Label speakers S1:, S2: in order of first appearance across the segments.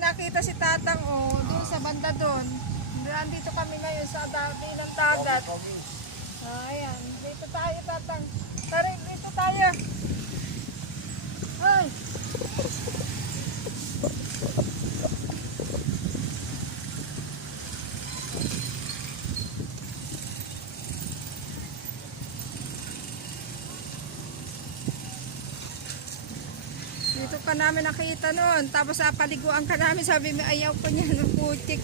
S1: nakita si Tatang oh, doon sa banda doon. Nandito kami ngayon sa dati ng dagat. Ah, ayan. Dito tayo, Tatang. Tara, dito tayo. Ay. Dito ka namin nakita noon. Tapos sa paliguan ka namin, sabi mo ayaw ko niya ng putik.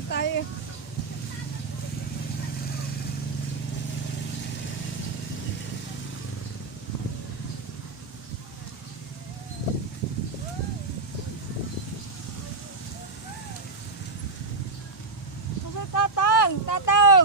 S1: Dito tayo. Kasi tatang, tatang.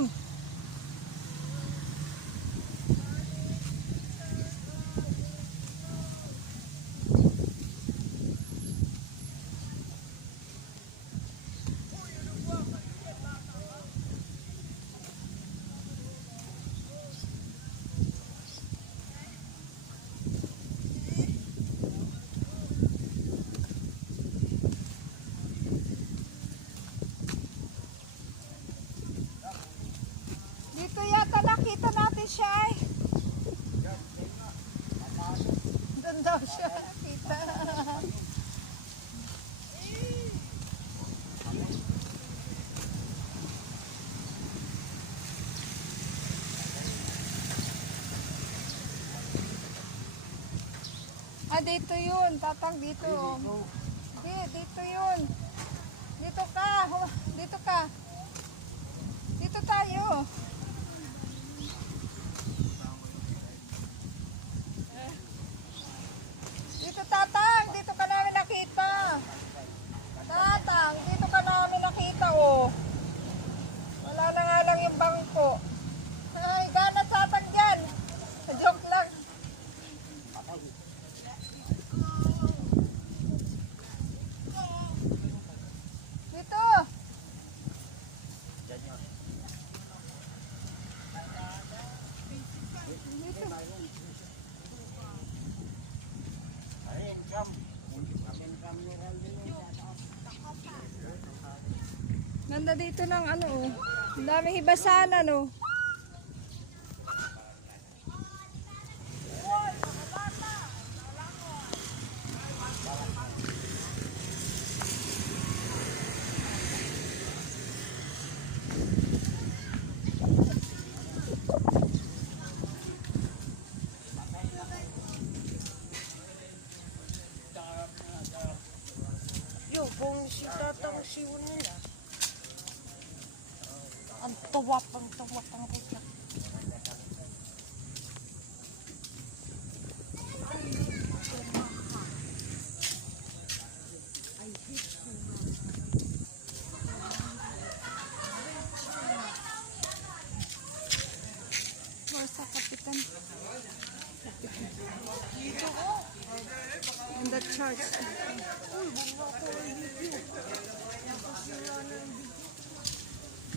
S1: Dito yata nakita natin siya eh. Doon daw siya nakita. Ah, dito yun. Tatang dito. Di, dito yun. Dito ka. Dito ka. Dito tayo. Dito tatang, dito ka namin nakita. Tatang, dito ka namin nakita oh. Wala na nga lang yung bangko. Ay, gana tatang dyan. Joke lang. Dito. Nanda dito ng ano oh. Daming hibasanan oh.
S2: Yo, kung si tatang siwan nila. Ang tawap, ang tawap, ang puta.
S1: Basta kapitan. In the.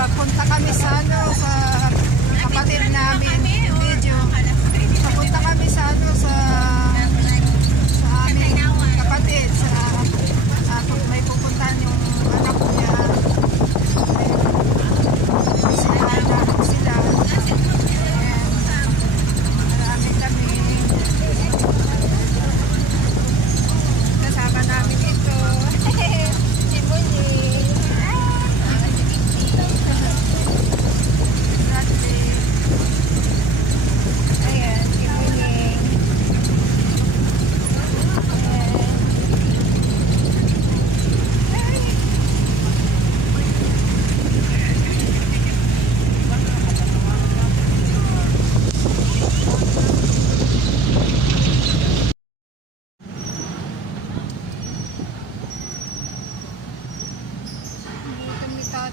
S1: Papunta kami sa ano, sa kapatid namin. Video. Papunta kami sa ano, sa sa aming kapatid. Sa, sa may pupuntahan yung anak niya.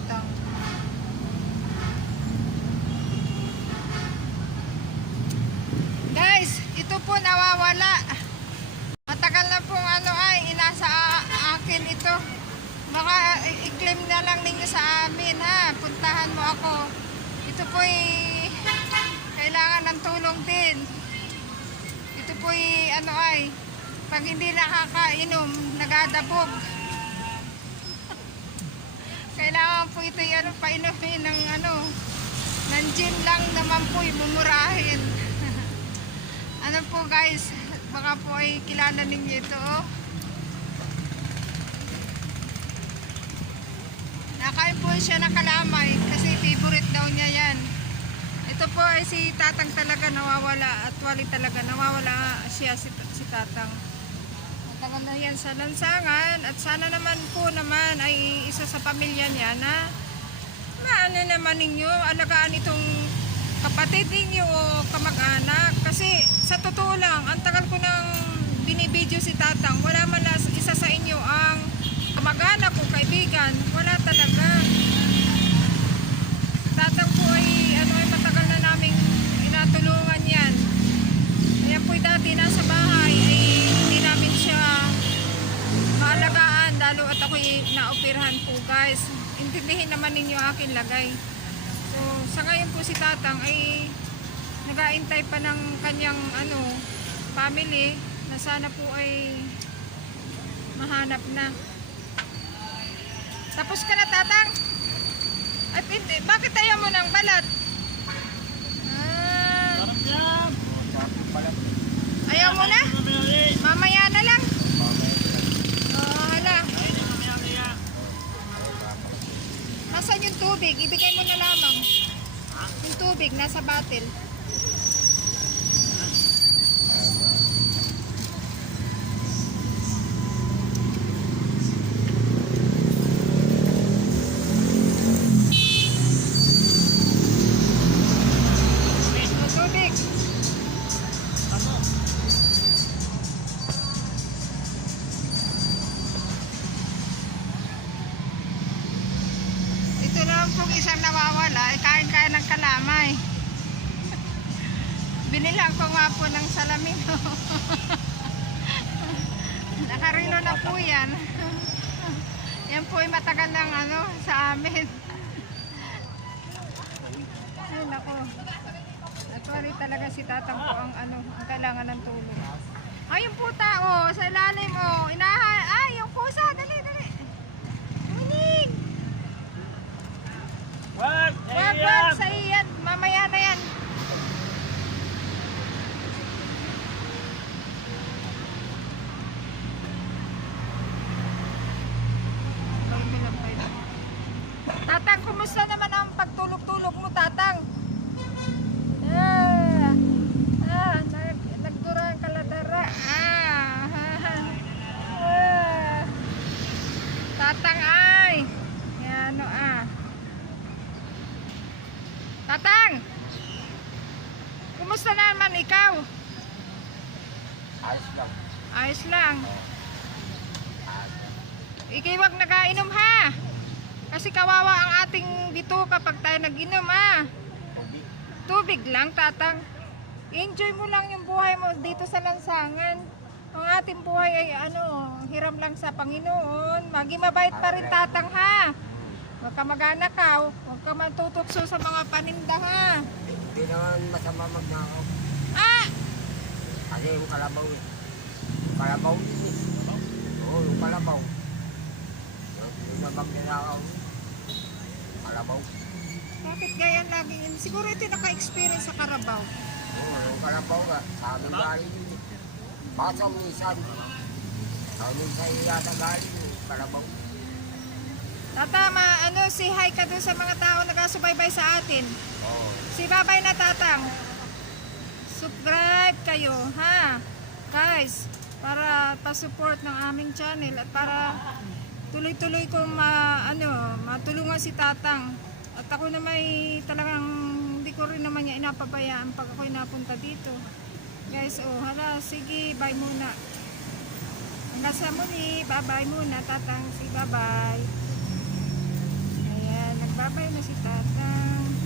S1: Tatang. Guys, ito po nawawala. Matagal na pong ano ay inasa akin ito. Baka i- i-claim na lang ninyo sa amin ha. Puntahan mo ako. Ito po kailangan ng tulong din. Ito po ano ay pag hindi nakakainom, nagadabog. Kailangan po ito yan painumin ng ano, ng gin lang naman po mumurahin. ano po guys, baka po ay kilala ninyo ito. Oh. Nakain po siya ng kalamay kasi favorite daw niya yan. Ito po ay si Tatang talaga nawawala at wali talaga nawawala siya si, si Tatang. Matagal na yan sa lansangan. At sana naman po naman ay isa sa pamilya niya na maano naman ninyo alagaan itong kapatid ninyo o kamag-anak. Kasi sa totoo lang ang tagal ko nang binibidyo si Tatang wala man na isa sa inyo ang kamag-anak o kaibigan wala talaga. Tatang po ay ano ay matagal na naming inatulungan yan. Ayan po dati nasa naoperahan po guys. Intindihin naman ninyo akin lagay. So sa ngayon po si Tatang ay nagaintay pa ng kanyang ano family na sana po ay mahanap na. Tapos ka na Tatang? At hindi, bakit ayaw mo ng balat? Ah, ayaw mo na? Mamaya Nasaan yung tubig? Ibigay mo na lamang. Yung tubig, nasa bottle. Lang pong isang nawawala, ay kain-kain ng kalamay. Binilang ko nga po ng salamin. Nakarilo na po yan. yan po ay matagal ng ano sa amin. Ay nako. Actually talaga si tatang po ang ano, ang kailangan ng tulong. Ay yung puta oh, sa ilalim oh. Inaha, ay yung pusa, dali dali. Minig!
S3: Wag!
S1: Wag, wag, sa iyan. Mamaya na yan. Tatang, kumusta naman ang pagtulog-tulog mo, Tatang? Ah, ah, nag, nagdura ang kaladara. Ah, ah. Tatang, ay. Yan, ano, ah. Tatang! Kumusta naman ikaw?
S3: Ayos lang.
S1: Ayos lang. Ikaw wag nagainom ha. Kasi kawawa ang ating dito kapag tayo nag-inom ha.
S3: Tubig.
S1: Tubig lang, tatang. Enjoy mo lang yung buhay mo dito sa lansangan. Ang ating buhay ay ano, hiram lang sa Panginoon. Maging mabait pa rin tatang ha. Huwag ka mag-anak ha. Huwag ka matutukso sa mga paninda ha.
S3: Hindi naman masama magnakaw. Kasi yung kalabaw eh. Kalabaw yun eh. Oo, yung kalabaw. Yung, na magnakaw. Kalabaw.
S1: Bakit ganyan lagi? Siguro ito naka-experience sa Carabao.
S3: Oo, yung kalabaw nga. Sa amin galing yun eh. Basta minsan. Sa minsan yata galing yung kalabaw.
S1: Tatama, ano, si hi ka dun sa mga tao nagasubaybay sa atin.
S3: Oo.
S1: Si babay na tatang. Subscribe kayo, ha? Guys, para pa-support ng aming channel at para tuloy-tuloy kong ma, ano, matulungan si tatang. At ako na may talagang hindi ko rin naman niya inapabayaan pag ako'y napunta dito. Guys, oh, hala, sige, bye muna. Hanggang sa muli, bye-bye muna, tatang. Si bye-bye. Ayan. Babay na si tatay.